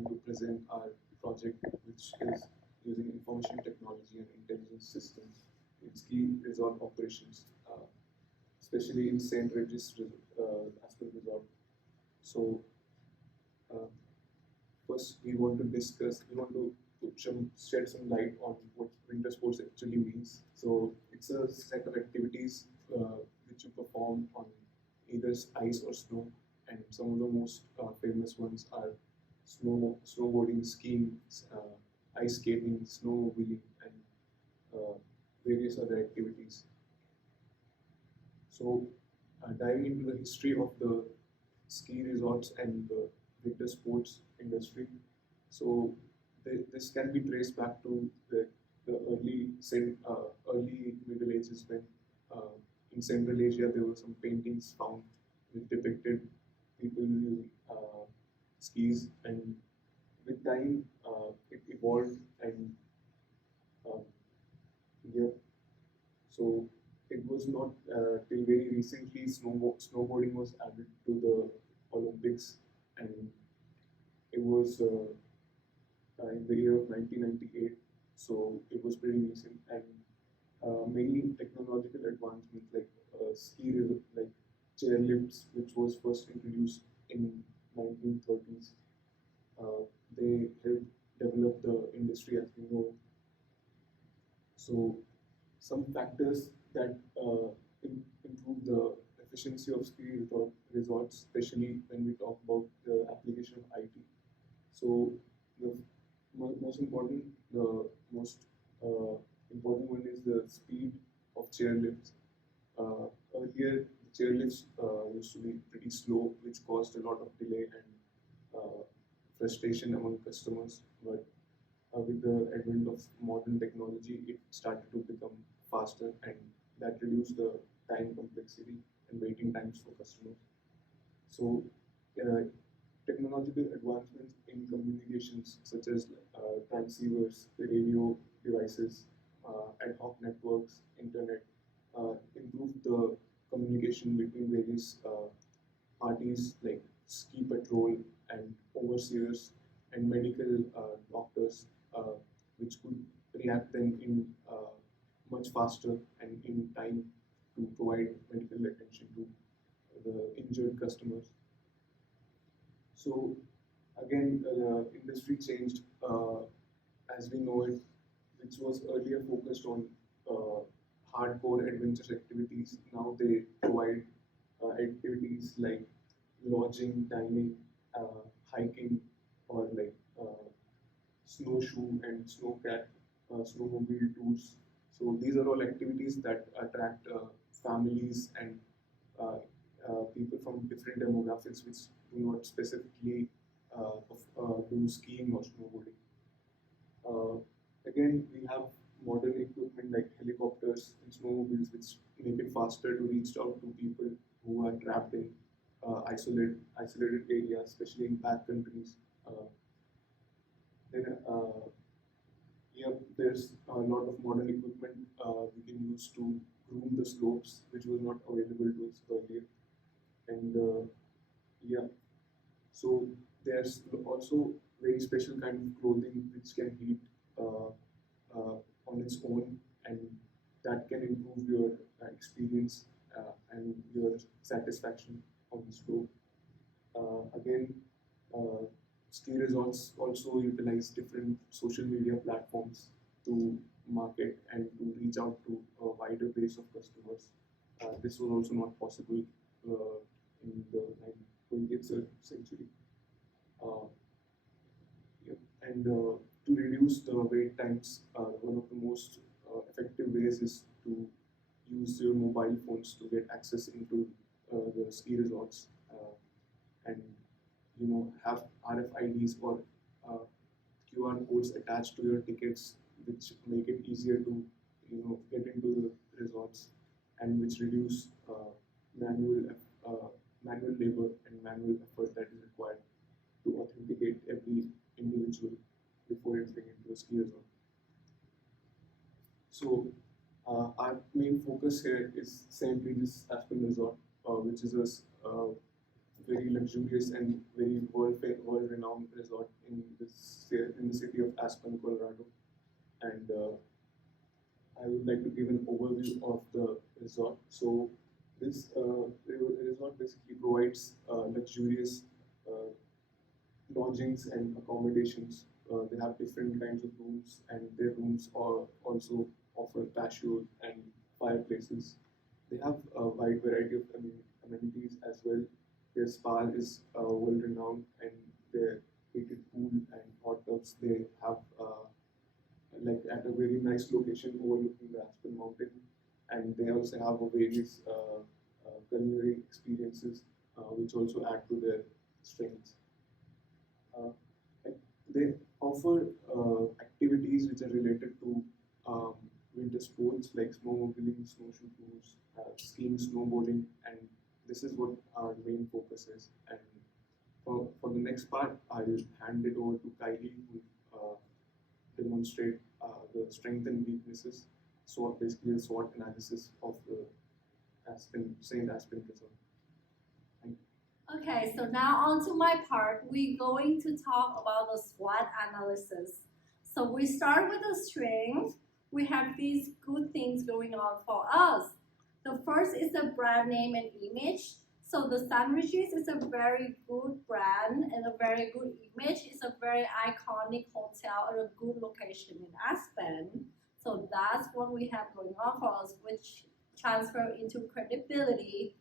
going to present our project, which is using information technology and intelligence systems in ski resort operations, especially in St. Regis Aspen Resort. So, uh, first, we want to shed some light on what winter sports actually means. So, it's a set of activities which you perform on either ice or snow, and some of the most famous ones are snowboarding, skiing, ice skating, snowmobiling, and uh, various other activities. So, diving into the history of the ski resorts and the winter sports industry. So this can be traced back to the early Middle Ages when in Central Asia there were some paintings found which depicted people using skis, and with time it evolved and uh, yeah, so it was not till very recently snowboarding was added to the Olympics, and it was in the year of 1998. So it was pretty recent, and many technological advancements like like chairlifts, which was first introduced in 1930s. They helped develop the industry as we know it. So some factors that improve the efficiency of resorts, especially when we talk about the application of IT. So the the most uh, important one is the speed of chairlifts. Earlier, the chairlifts used to be pretty slow, which caused a lot of delay and frustration among customers. But with the advent of modern technology, it started to become faster, and that reduced the time complexity and waiting times for customers. So, uh, technological advancements in communications, such as transceivers, radio devices, ad hoc networks, internet, improved the communication between various parties like ski patrol and overseers and medical doctors, uh, which could react then in much faster and in time to provide medical attention to the injured customers. So again, the industry changed as we know it, which was earlier focused on uh, hardcore adventure activities. Now they provide activities like lodging, dining, hiking, or like snowshoe and snowmobile tours. So these are all activities that attract families and uh, people from different demographics which do not specifically do skiing or snowboarding. Uh, Again, we have modern equipment like helicopters and snowmobiles, which make it faster to reach out to people who are trapped in isolated areas, especially in backcountries. Then, yeah, there's a lot of modern equipment we can use to groom the slopes, which was not available to us earlier. And yeah, so there's also very special kind of clothing which can heat uh, on its own, and that can improve your experience and your satisfaction on the slope. Again, uh, ski resorts also utilize different social media platforms to market and to reach out to a wider base of customers. This was also not possible in the 20th century. Uh, yeah. And to reduce the wait times, one of the most effective ways is to use your mobile phones to get access into the ski resorts, and have RFIDs or uh, QR codes attached to your tickets, which make it easier to get into the resorts, and which reduce manual uh, manual labor and manual effort that is required to authenticate every individual before entering into a ski resort. So our main focus here is St. Regis Aspen Resort, which is a very luxurious and very world renowned resort in is in the city of Aspen, Colorado, and I would like to give an overview of the resort. So this resort basically provides luxurious uh, lodgings and accommodations. They have different kinds of rooms, and their rooms also offer patios and fireplaces. They have a wide variety of amenities as well. Their spa is well renowned, and their heated pool and hot tubs they have like at a very nice location overlooking the Aspen Mountain, and they also have a various culinary experiences which also add to their strengths. Uh, they offer activities which are related to um, winter sports like snowmobiling, snowshoe tours, skiing, snowboarding, and this is what our main focus is. And for the next part, I'll hand it over to Kylie who will demonstrate the strength and weaknesses, so basically a SWOT analysis of the Saint Aspen Resort. Thank you. Okay, so now on to my part. We're going to talk about the SWOT analysis. So we start with the strength. We have these good things going on for us. The first is the brand name and image. So the Sunridges is a very good brand and a very good image. It's a very iconic hotel and a good location in Aspen. So that's what we have going on for us, which transfer into credibility.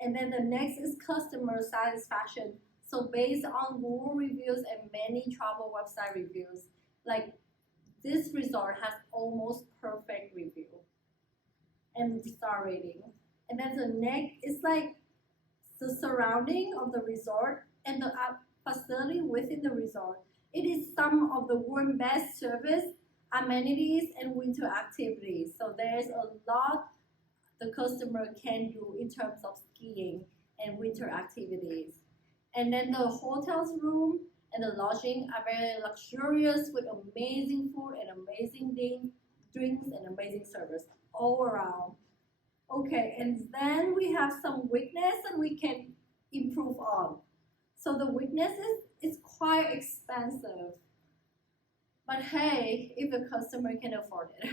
And then the next is customer satisfaction. So based on Google reviews and many travel website reviews, like this resort has almost perfect review and star rating. And then the next is like the surrounding of the resort and the facility within the resort. It is some of the world's best service, amenities, and winter activities. So there's a lot the customer can do in terms of skiing and winter activities. And then the hotel's room and the lodging are very luxurious with amazing food and amazing drinks and amazing service all around. Okay, and then we have some weakness that we can improve on. So the weaknesses is quite expensive. But hey, if the customer can afford it.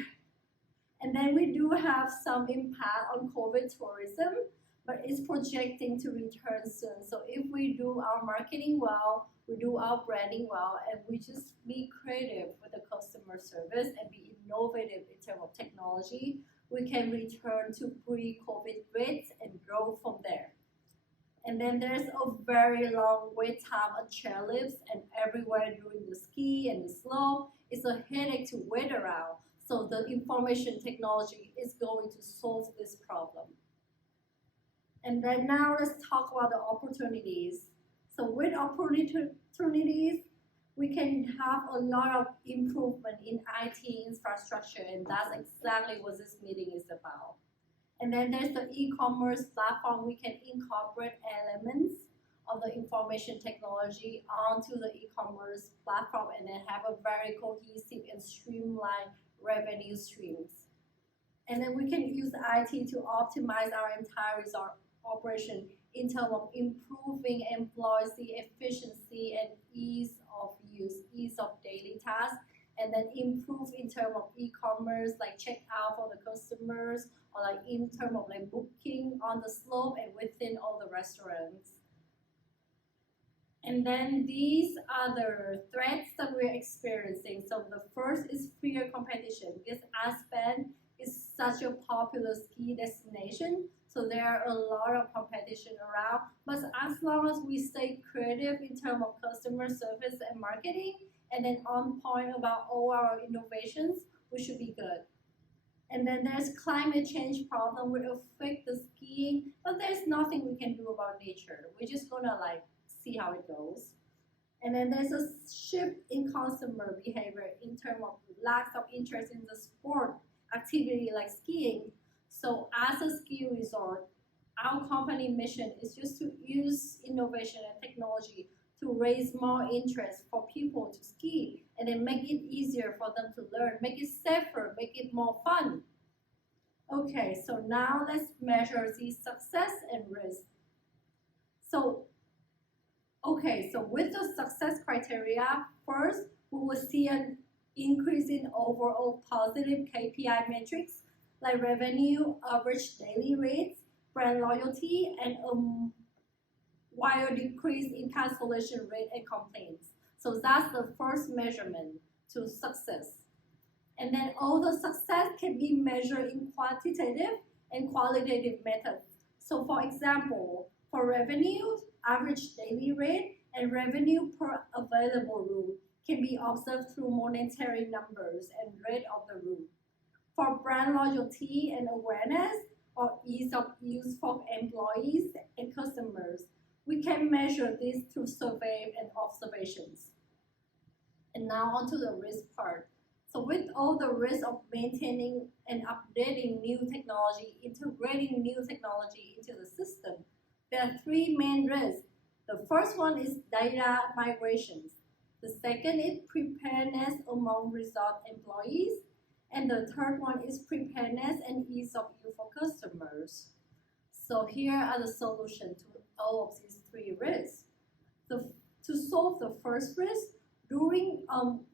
And then we do have some impact on COVID tourism, but it's projecting to return soon. So if we do our marketing well, we do our branding well, and we just be creative with the customer service and be innovative in terms of technology, we can return to pre-COVID rates and grow from there. And then there's a very long wait time on chairlifts and everywhere during the ski and the slope. It's a headache to wait around. So the information technology is going to solve this problem. And then now let's talk about the opportunities. So with opportunities, we can have a lot of improvement in IT infrastructure, and that's exactly what this meeting is about. And then there's the e-commerce platform. We can incorporate elements of the information technology onto the e-commerce platform and then have a very cohesive and streamlined revenue streams. And then we can use IT to optimize our entire resort operation in terms of improving employee efficiency and ease of use, ease of daily tasks, and then improve in terms of e-commerce, like checkout for the customers, or like in terms of like booking on the slope and within all the restaurants. And then these are the threats that we're experiencing. So the first is fear competition, because Aspen is such a popular ski destination. So there are a lot of competition around. But as long as we stay creative in terms of customer service and marketing, and then on point about all our innovations, we should be good. And then there's climate change problem will affect the skiing, but there's nothing we can do about nature. We're just gonna like see how it goes. And then there's a shift in consumer behavior in terms of lack of interest in the sport activity like skiing. So as a ski resort, our company mission is just to use innovation and technology to raise more interest for people to ski and then make it easier for them to learn, make it safer, make it more fun. Okay, so now let's measure the success and risk. So Okay, so with the success criteria, first, we will see an increase in overall positive KPI metrics like revenue, average daily rates, brand loyalty, and a wider decrease in cancellation rate and complaints. So that's the first measurement to success. And then all the success can be measured in quantitative and qualitative methods. So for example, for revenue, average daily rate and revenue per available room can be observed through monetary numbers and rate of the room. For brand loyalty and awareness or ease of use for employees and customers, we can measure this through survey and observations. And now onto the risk part. So with all the risk of maintaining and updating new technology, integrating new technology into the system, there are three main risks. The first one is data migrations. The second is preparedness among resort employees. And the third one is preparedness and ease of use for customers. So here are the solutions to all of these three risks. To solve the first risk, during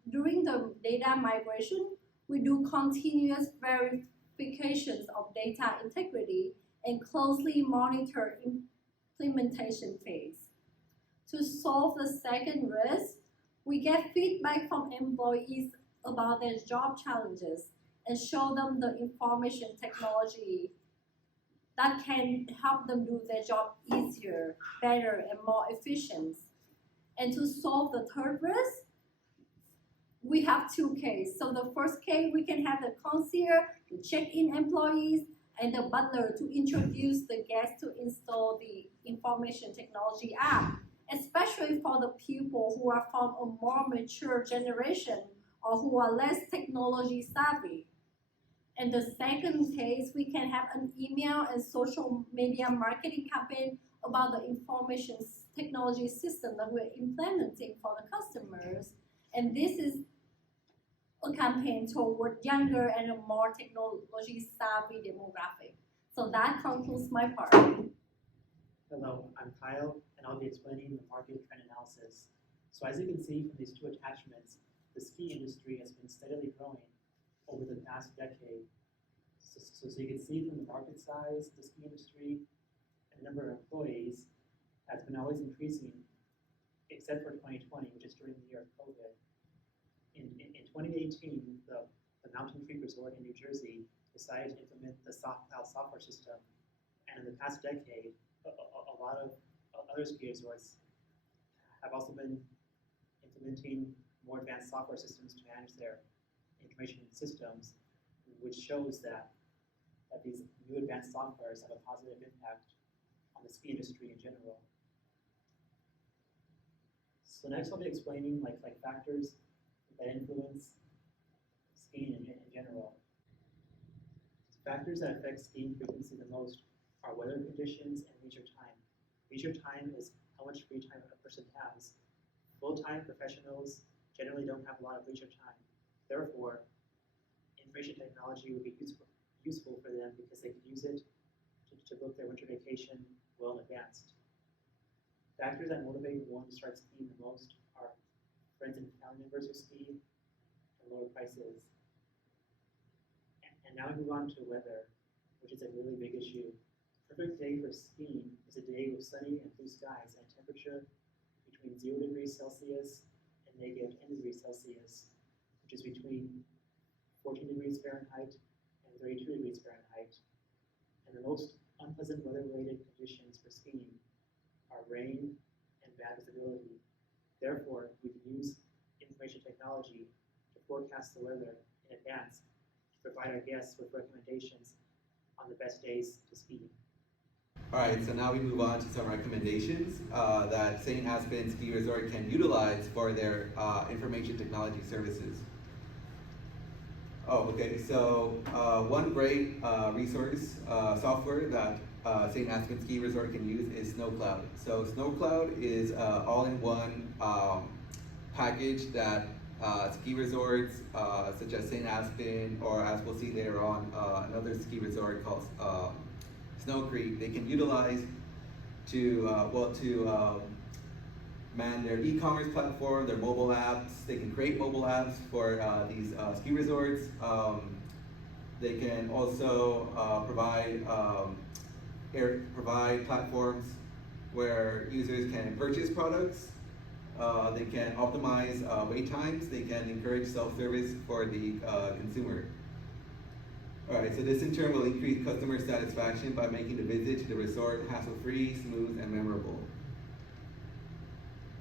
the data migration, we do continuous verifications of data integrity and closely monitor implementation phase. To solve the second risk, we get feedback from employees about their job challenges and show them the information technology that can help them do their job easier, better, and more efficient. And to solve the third risk, we have two cases. So the first case, we can have the concierge, the check-in employees, and the butler to introduce the guests to install the information technology app, especially for the people who are from a more mature generation or who are less technology savvy. And the second case, we can have an email and social media marketing campaign about the information technology system that we're implementing for the customers. And this is a campaign toward younger and a more technology savvy demographic. So that concludes my part. Hello, I'm Kyle, and I'll be explaining the market trend analysis. So as you can see from these two attachments, the ski industry has been steadily growing over the past decade. So you can see from the market size, the ski industry, and the number of employees has been always increasing, except for 2020, which is during the year of COVID. In 2018, the Mountain Creek Resort in New Jersey decided to implement the cloud software system, and in the past decade, a lot of other ski resorts have also been implementing more advanced software systems to manage their information systems, which shows that these new advanced softwares have a positive impact on the ski industry in general. So next I'll be explaining like factors that influence skiing in general. Factors that affect skiing frequency the most are weather conditions and leisure time. Leisure time is how much free time a person has. Full-time professionals generally don't have a lot of leisure time. Therefore, information technology would be useful for them because they can use it to book their winter vacation well in advance. Factors that motivate one to start skiing the most are friends and family members who ski and lower prices. And now we move on to weather, which is a really big issue. Perfect day for skiing is a day with sunny and blue skies and temperature between 0 degrees Celsius and negative 10 degrees Celsius, which is between 14 degrees Fahrenheit and 32 degrees Fahrenheit. And the most unpleasant weather-related conditions for skiing are rain and bad visibility. Therefore, we can use information technology to forecast the weather in advance to provide our guests with recommendations on the best days to ski. All right, so now we move on to some recommendations that St. Aspen Ski Resort can utilize for their information technology services. Oh, okay, so one great resource software that St. Aspen Ski Resort can use is SnowCloud. So SnowCloud is all-in-one package that ski resorts such as St. Aspen, or as we'll see later on, another ski resort called Snow Creek, they can utilize to man their e-commerce platform, their mobile apps. They can create mobile apps for these ski resorts. They can also provide platforms where users can purchase products. They can optimize wait times. They can encourage self-service for the consumer. All right, so this in turn will increase customer satisfaction by making the visit to the resort hassle-free, smooth, and memorable.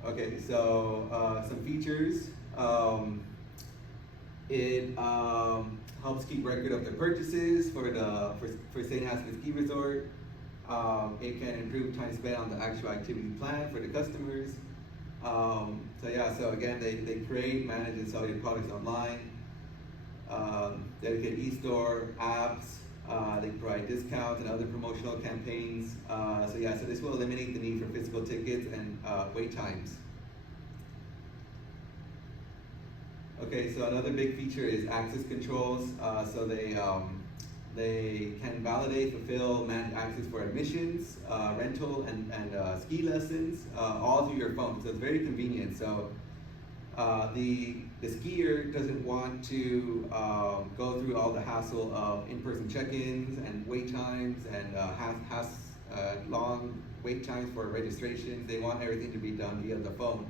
Okay, so some features. It helps keep record of the purchases for St. Haskell Ski Resort. It can improve time spent on the actual activity plan for the customers. So again, they create, manage, and sell your products online. Dedicated e-store, apps, they provide discounts and other promotional campaigns. So this will eliminate the need for physical tickets and wait times. Okay, so another big feature is access controls. So they can validate, fulfill, manage access for admissions, rental, and ski lessons, all through your phone. So it's very convenient. So the skier doesn't want to go through all the hassle of in-person check-ins and wait times and long wait times for registrations. They want everything to be done via the phone.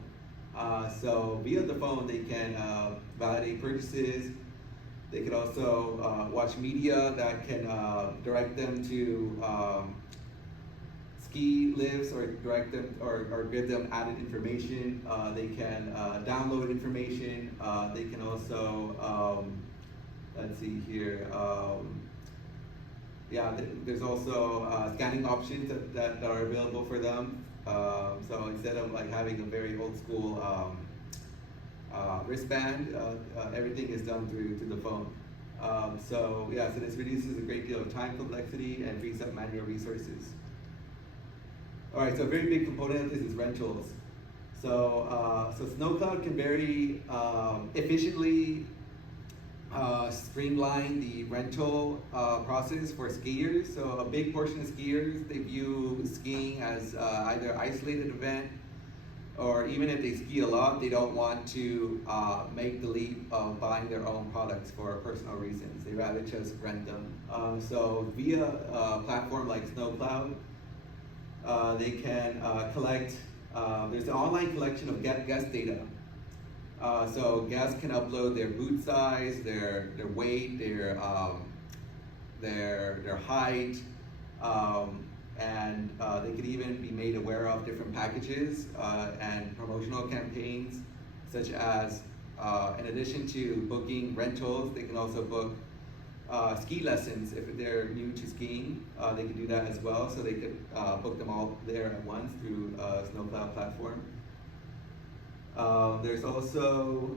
So via the phone, they can validate purchases. They could also watch media that can direct them to ski lifts or direct them or give them added information. They can download information. They can also, let's see here, there's also scanning options that are available for them. So instead of like having a very old school wristband, everything is done through the phone. So this reduces a great deal of time complexity and frees up manual resources. All right, so a very big component of this is rentals. So SnowCloud can very efficiently streamline the rental process for skiers. So a big portion of skiers, they view skiing as either an isolated event, or even if they ski a lot, they don't want to make the leap of buying their own products for personal reasons. They rather just rent them. So via a platform like SnowCloud, they can collect, there's an online collection of guest data. So guests can upload their boot size, their weight, their height, and they could even be made aware of different packages and promotional campaigns, such as, in addition to booking rentals, they can also book ski lessons. If they're new to skiing, they can do that as well. So they could book them all there at once through SnowCloud platform. There's also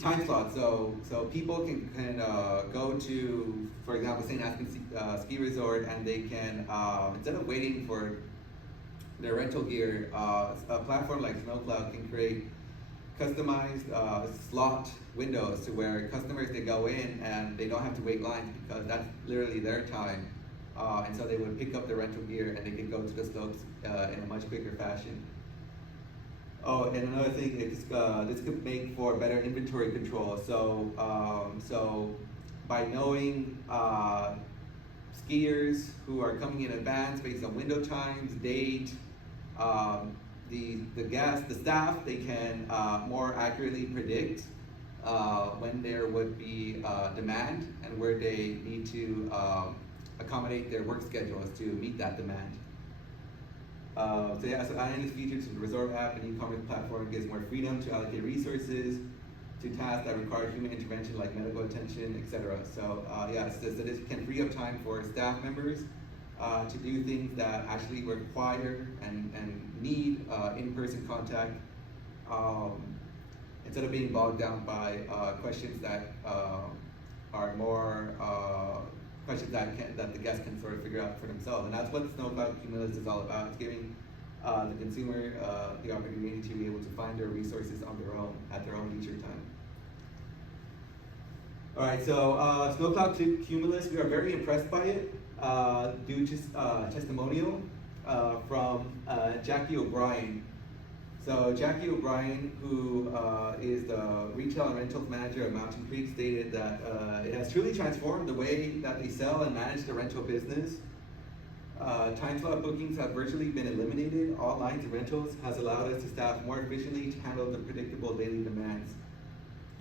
time slots. So people can go to, for example, St. Askins Ski Resort, and they can, instead of waiting for their rental gear, a platform like SnowCloud can create customized slot windows to where customers, they go in and they don't have to wait lines, because that's literally their time. And so they would pick up the rental gear and they could go to the slopes in a much quicker fashion. Oh, and another thing is this could make for better inventory control. So by knowing skiers who are coming in advance based on window times, date, the staff, they can more accurately predict when there would be demand and where they need to accommodate their work schedules to meet that demand. So adding these features to the resort app and e-commerce platform gives more freedom to allocate resources to tasks that require human intervention, like medical attention, etc. So this can free up time for staff members to do things that actually require and need in-person contact, instead of being bogged down by questions that are more questions that the guests can sort of figure out for themselves. And that's what SnowCloud Cumulus is all about. It's giving the consumer the opportunity to be able to find their resources on their own, at their own leisure time. All right, so SnowCloud Cumulus, we are very impressed by it due to testimonial. from Jackie O'Brien. So Jackie O'Brien, who is the retail and rentals manager at Mountain Creek, stated that it has truly transformed the way that they sell and manage the rental business. Time slot bookings have virtually been eliminated. All lines of rentals has allowed us to staff more efficiently to handle the predictable daily demands.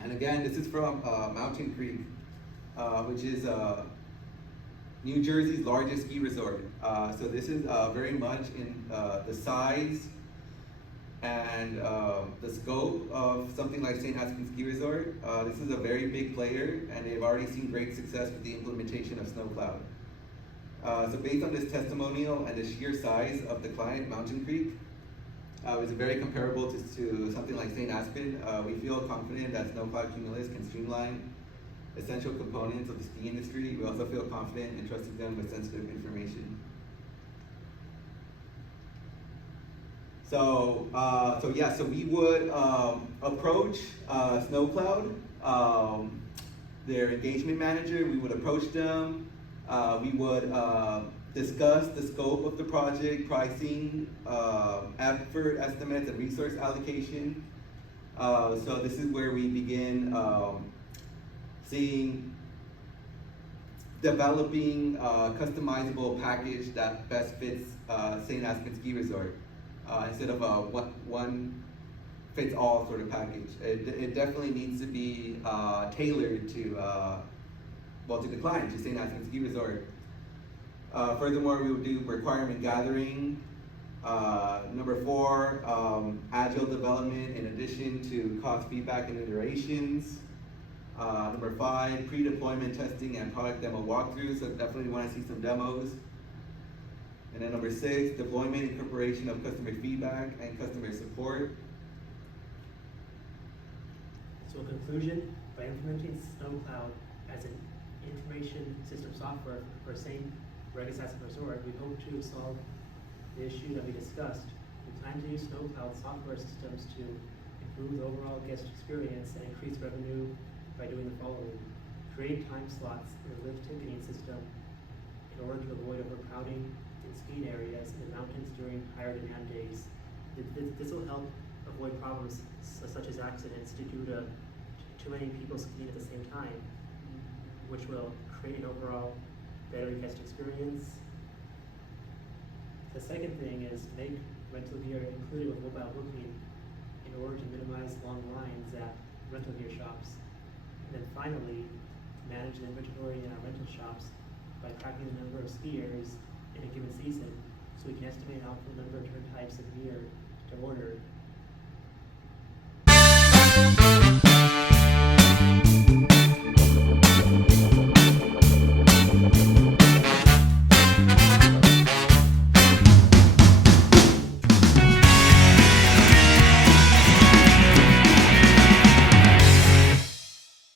And again, this is from Mountain Creek, which is New Jersey's largest ski resort. So this is very much in the size and the scope of something like St. Askins Ski Resort. This is a very big player, and they've already seen great success with the implementation of SnowCloud. So based on this testimonial and the sheer size of the client, Mountain Creek, it's very comparable to something like St. Aspen. We feel confident that SnowCloud Cumulus can streamline essential components of the ski industry. We also feel confident in trusting them with sensitive information. So we would approach SnowCloud, their engagement manager. We would approach them. We would discuss the scope of the project, pricing, effort estimates, and resource allocation. So this is where we begin developing a customizable package that best fits St. Aspen Ski Resort instead of a one fits all sort of package. It definitely needs to be tailored to the client, to St. Aspen Ski Resort. Furthermore, we would do requirement gathering. Number 4, agile development in addition to cost feedback and iterations. Number 5, pre-deployment testing and product demo walkthroughs. So definitely want to see some demos. And then number 6, deployment incorporation of customer feedback and customer support. So in conclusion, by implementing SnowCloud as an information system software for St. Aspen Resort, we hope to solve the issue that we discussed. We plan to use SnowCloud software systems to improve the overall guest experience and increase revenue by doing the following: create time slots in the lift ticketing system in order to avoid overcrowding in skiing areas in the mountains during higher demand days. This will help avoid problems such as accidents due to too many people skiing at the same time, which will create an overall better guest experience. The second thing is make rental gear included with mobile booking in order to minimize long lines at rental gear shops. And then finally, manage the inventory in our rental shops by tracking the number of skiers in a given season, so we can estimate an optimal number of different types of gear to order